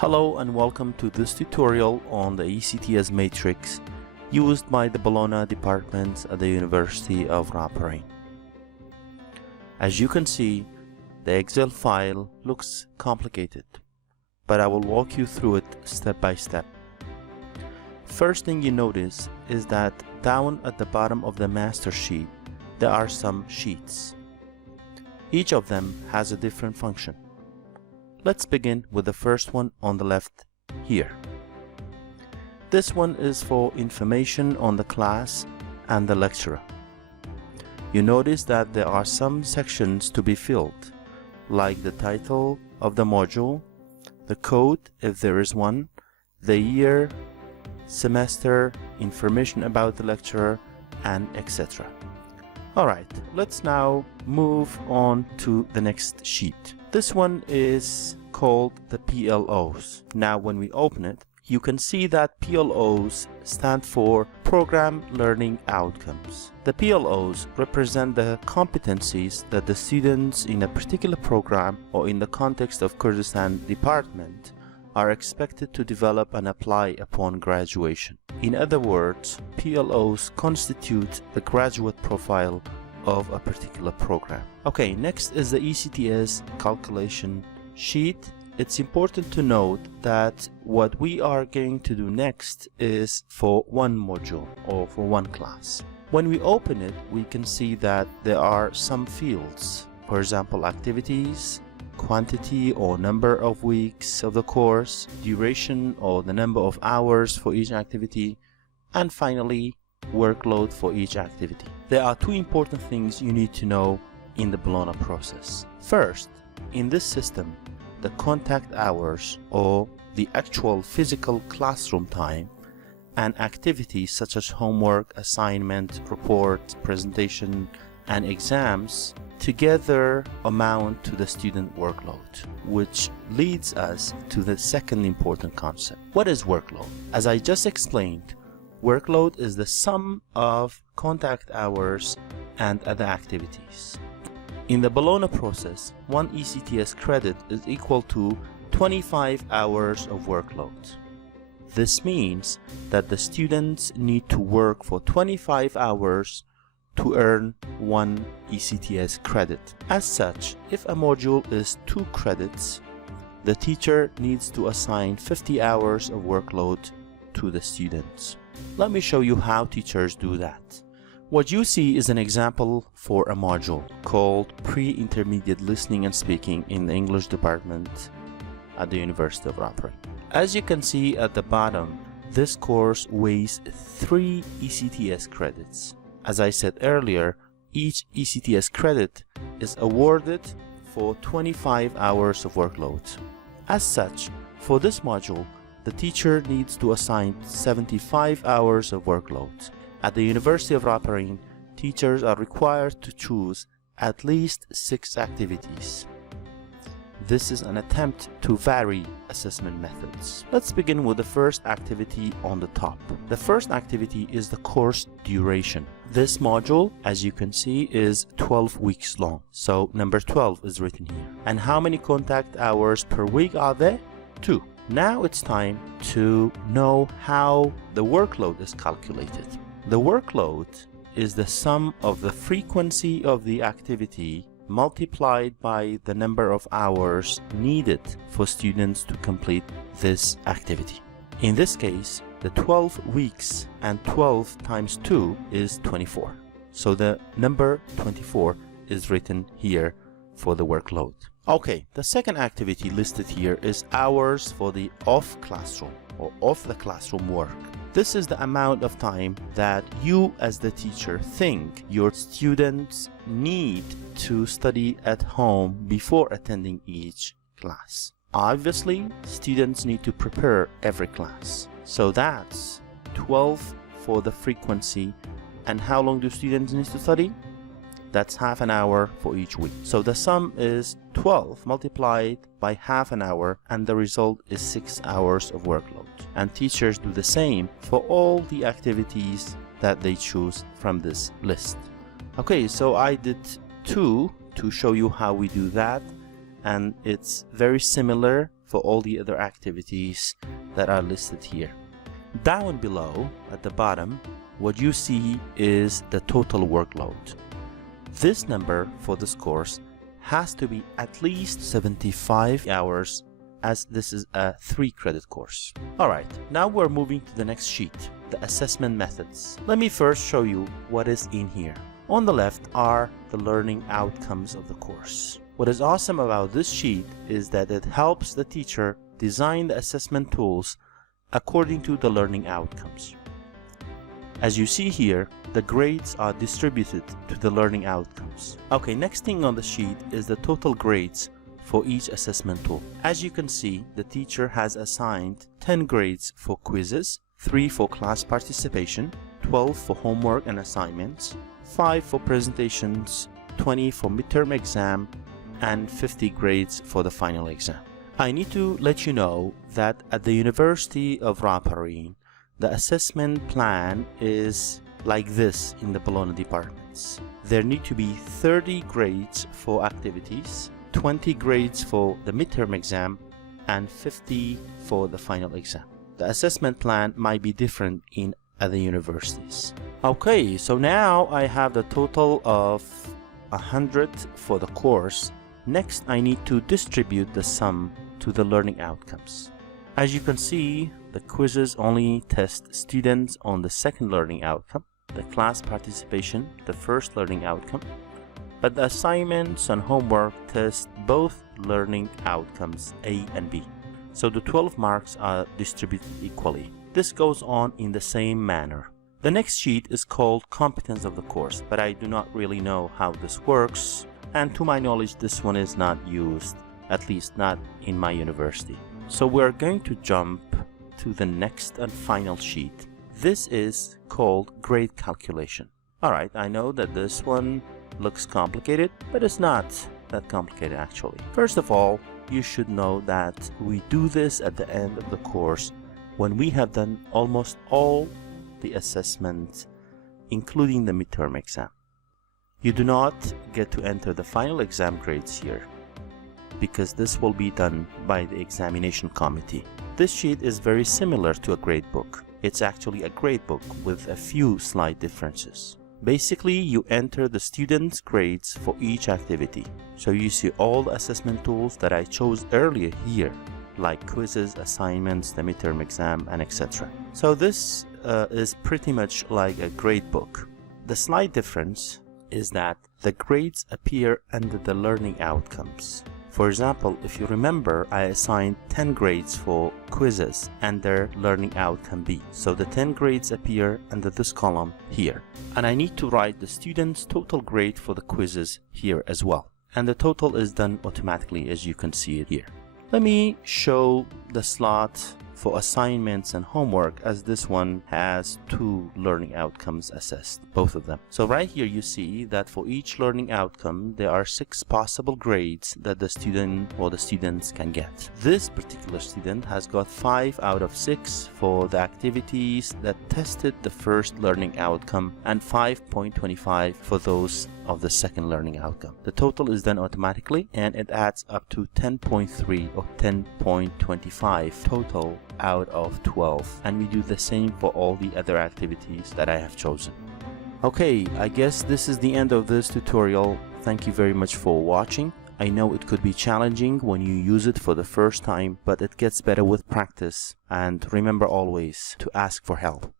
Hello and welcome to this tutorial on the ECTS Matrix used by the Bologna department at the University of Rapperin. As you can see, the Excel file looks complicated, but I will walk you through it step by step. First thing you notice is that down at the bottom of the master sheet there are some sheets. Each of them has a different function. Let's begin with the first one on the left here. This one is for information on the class and the lecturer. You notice that there are some sections to be filled, like the title of the module, the code if there is one, the year, semester, information about the lecturer, and etc. Alright, let's now move on to the next sheet. This one is called the PLOs. Now when we open it, you can see that PLOs stand for Program Learning Outcomes. The PLOs represent the competencies that the students in a particular program or in the context of Kurdistan department are expected to develop and apply upon graduation. In other words, PLOs constitute the graduate profile of a particular program. Okay, next is the ECTS calculation sheet. It's important to note that what we are going to do next is for one module or for one class. When we open it, we can see that there are some fields. For example, activities, quantity or number of weeks of the course, duration or the number of hours for each activity, and finally workload for each activity. There are two important things you need to know in the Bologna process. First, in this system, the contact hours or the actual physical classroom time and activities such as homework, assignment, report, presentation, and exams together amount to the student workload, which leads us to the second important concept. What is workload? As I just explained, workload is the sum of contact hours and other activities. In the Bologna process, one ECTS credit is equal to 25 hours of workload. This means that the students need to work for 25 hours to earn one ECTS credit. As such, if a module is 2 credits, the teacher needs to assign 50 hours of workload to the students. Let me show you how teachers do that. What you see is an example for a module called Pre-Intermediate Listening and Speaking in the English department at the University of Rapperin. As you can see at the bottom, this course weighs 3 ECTS credits. As I said earlier, each ECTS credit is awarded for 25 hours of workload. As such, for this module, the teacher needs to assign 75 hours of workload. At the University of Rapperin, teachers are required to choose at least 6 activities. This is an attempt to vary assessment methods. Let's begin with the first activity on the top. The first activity is the course duration. This module, as you can see, is 12 weeks long. So number 12 is written here. And how many contact hours per week are there? 2. Now it's time to know how the workload is calculated. The workload is the sum of the frequency of the activity multiplied by the number of hours needed for students to complete this activity. In this case, the 12 weeks and 12 times 2 is 24. So the number 24 is written here for the workload. Okay, the second activity listed here is hours for the off-classroom or off-the-classroom work. This is the amount of time that you as the teacher think your students need to study at home before attending each class. Obviously, students need to prepare every class. So that's 12 for the frequency. And how long do students need to study? That's half an hour for each week. So the sum is 12 multiplied by half an hour, and the result is 6 hours of workload. And teachers do the same for all the activities that they choose from this list. Okay, so I did 2 to show you how we do that, and it's very similar for all the other activities that are listed here. Down below at the bottom, what you see is the total workload. This number for this course has to be at least 75 hours, as this is a 3-credit course. Alright, now we're moving to the next sheet, the assessment methods. Let me first show you what is in here. On the left are the learning outcomes of the course. What is awesome about this sheet is that it helps the teacher design the assessment tools according to the learning outcomes. As you see here, the grades are distributed to the learning outcomes. Okay, next thing on the sheet is the total grades for each assessment tool. As you can see, the teacher has assigned 10 grades for quizzes, 3 for class participation, 12 for homework and assignments, 5 for presentations, 20 for midterm exam, and 50 grades for the final exam. I need to let you know that at the University of Rapperin, the assessment plan is like this in the Bologna departments. There need to be 30 grades for activities, 20 grades for the midterm exam, and 50 for the final exam. The assessment plan might be different in other universities. Okay, so now I have the total of 100 for the course. Next, I need to distribute the sum to the learning outcomes. As you can see, the quizzes only test students on the second learning outcome, the class participation, the first learning outcome, but the assignments and homework test both learning outcomes A and B. So the 12 marks are distributed equally. This goes on in the same manner. The next sheet is called competence of the course, but I do not really know how this works, and to my knowledge this one is not used, at least not in my university. So we're going to jump to the next and final sheet. This is called grade calculation. Alright, I know that this one looks complicated, but it's not that complicated actually. First of all, you should know that we do this at the end of the course when we have done almost all the assessments, including the midterm exam. You do not get to enter the final exam grades here, because this will be done by the examination committee. This sheet is very similar to a grade book. It's actually a grade book with a few slight differences. Basically, you enter the students' grades for each activity. So you see all the assessment tools that I chose earlier here, like quizzes, assignments, the midterm exam, and etc. So this is pretty much like a grade book. The slight difference is that the grades appear under the learning outcomes. For example, if you remember, I assigned 10 grades for quizzes and their learning outcome B. So the 10 grades appear under this column here. And I need to write the student's total grade for the quizzes here as well. And the total is done automatically, as you can see it here. Let me show the slot for assignments and homework, as this one has 2 learning outcomes assessed, both of them. So right here you see that for each learning outcome there are 6 possible grades that the student or the students can get. This particular student has got 5 out of 6 for the activities that tested the first learning outcome and 5.25 for those of the second learning outcome. The total is done automatically and it adds up to 10.3 or 10.25 total out of 12, and we do the same for all the other activities that I have chosen. Okay, I guess this is the end of this tutorial. Thank you very much for watching. I know it could be challenging when you use it for the first time, but it gets better with practice, and remember always to ask for help.